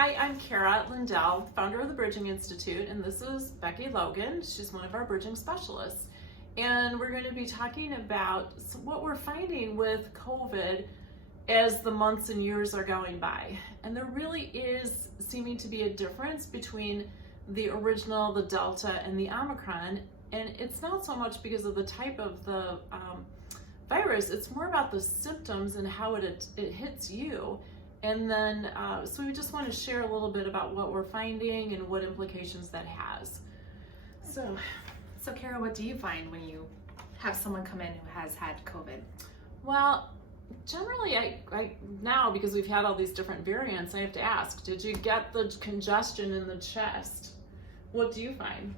Hi, I'm Cara Lindell, founder of the Bridging Institute, and this is Becki Logan. She's one of our bridging specialists. And we're going to be talking about what we're finding with COVID as the months and years are going by. And there really is seeming to be a difference between the original, the Delta, and the Omicron. And it's not so much because of the type of the virus, it's more about the symptoms and how it hits you. And then, so we just want to share a little bit about what we're finding and what implications that has. So Cara, what do you find when you have someone come in who has had COVID? Well, generally, I now, because we've had all these different variants, I have to ask, did you get the congestion in the chest? What do you find?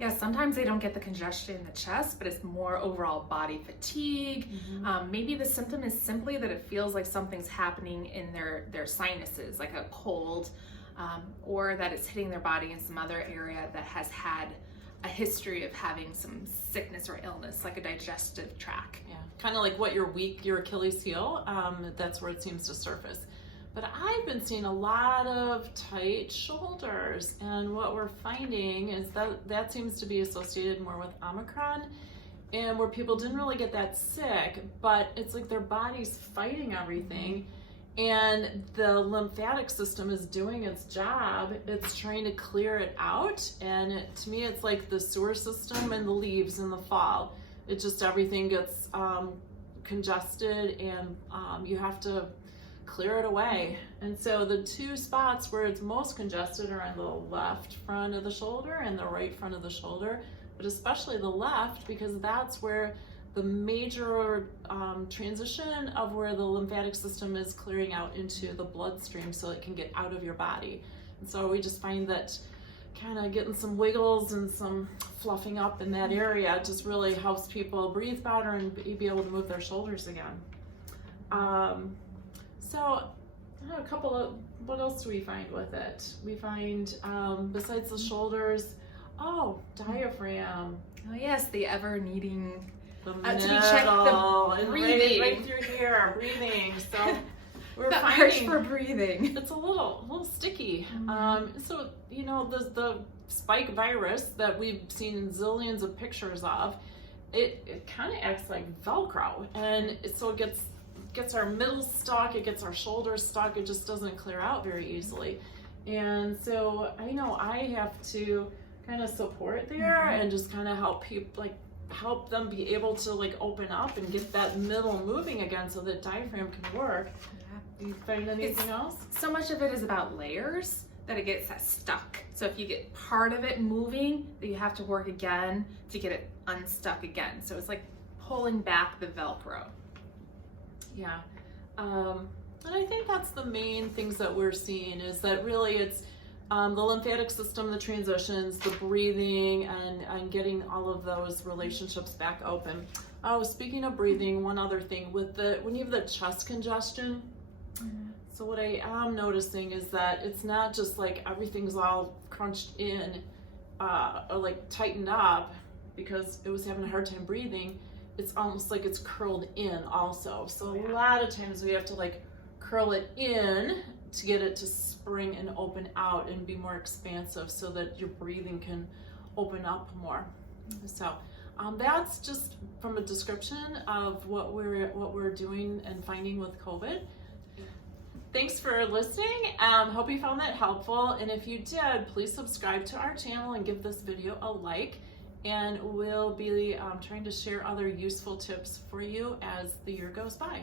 Yeah, sometimes they don't get the congestion in the chest, but it's more overall body fatigue. Maybe the symptom is simply that it feels like something's happening in their sinuses, like a cold, or that it's hitting their body in some other area that has had a history of having some sickness or illness, like a digestive tract. Yeah, kind of like what your Achilles heel, that's where it seems to surface. But I've been seeing a lot of tight shoulders, and what we're finding is that seems to be associated more with Omicron, and where people didn't really get that sick, but it's like their body's fighting everything, and the lymphatic system is doing its job. It's trying to clear it out, and to me it's like the sewer system and the leaves in the fall. It just, everything gets congested, and you have to clear it away. And so the two spots where it's most congested are on the left front of the shoulder and the right front of the shoulder, but especially the left, because that's where the major transition of where the lymphatic system is clearing out into the bloodstream so it can get out of your body. And so we just find that kind of getting some wiggles and some fluffing up in that area just really helps people breathe better and be able to move their shoulders again. So a couple of, what else do we find with it? We find, besides the shoulders, diaphragm. Oh yes, the ever needing The to be middle, checked, the and breathing. right through here, breathing. So we're the finding urge for breathing. it's a little sticky. So you know, the spike virus that we've seen zillions of pictures of, it kind of acts like Velcro, and so it gets our middle stuck, it gets our shoulders stuck, it just doesn't clear out very easily. And so I know I have to kind of support there and just kind of help people, like help them be able to like open up and get that middle moving again so that diaphragm can work. Yeah. Do you find anything else? So much of it is about layers that it gets stuck. So if you get part of it moving, then you have to work again to get it unstuck again. So it's like pulling back the Velcro. Yeah. And I think that's the main things that we're seeing, is that really it's the lymphatic system, the transitions, the breathing, and getting all of those relationships back open. Oh, speaking of breathing, one other thing with when you have the chest congestion, so what I am noticing is that it's not just like everything's all crunched in or like tightened up because it was having a hard time breathing. It's almost like it's curled in also. So a lot of times we have to like curl it in to get it to spring and open out and be more expansive so that your breathing can open up more. So that's just from a description of what we're doing and finding with COVID. Thanks for listening. Hope you found that helpful. And if you did, please subscribe to our channel and give this video a like. And we'll be trying to share other useful tips for you as the year goes by.